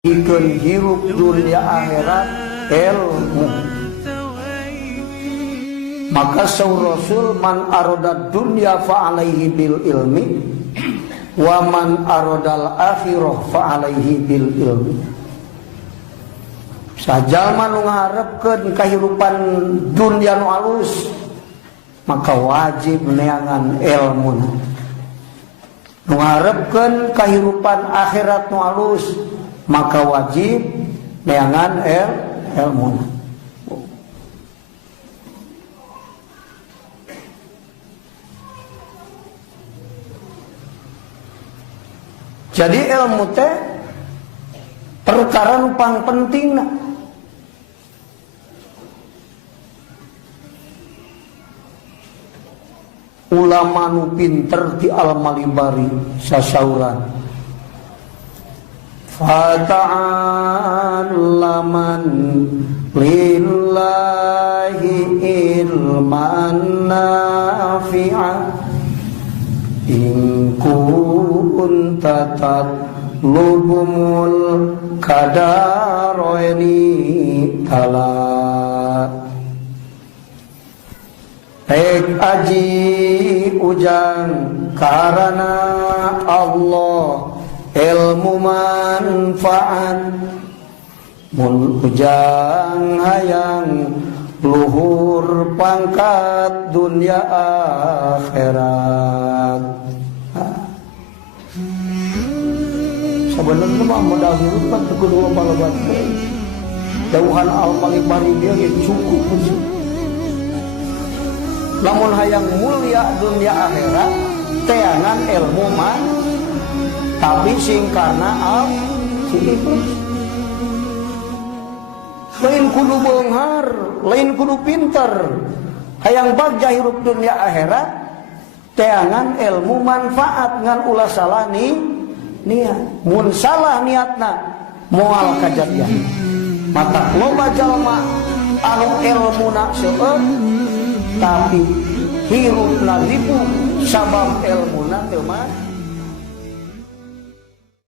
ikeun hirup dunia akhirat ilmu. Maka saur Rasul, man aradad dunya fa alaihi bil ilmi wa man aradal akhirah fa alaihi bil ilmi. Sajalma nu ngaharepkeun kahirupan dunia nu alus, maka wajib neangan ilmu. Nu ngaharepkeun kahirupan akhirat nu alus, maka wajib neangan ilmu. Jadi ilmu teh perkara nu pang pentingna. Ulama nu pinter di Al-Malibari sasauran, fata'allaman lillahi ilman nafi'a in kunta tatlubumul kadaroini tala. Tek aji ujang karena Allah ilmu manfaat, mun ujang hayang luhur pangkat dunia akhirat. Sebenarnya mah modal hidup kan kedua palabat jauhan Al-Malibari dia cukup sih. Namun hayang mulia dunia akhirat teangan ilmu man, tapi sing karena itu lain kudu beunghar, lain kudu pinter. Hayang bagja hirup dunia akhirat teangan ilmu manfaat ngan ulah salah niat. Mun salah niatna moal kajadian. Mata loba jalma anu ilmuna seueur tapi hirupna ribu sabab ilmuna teu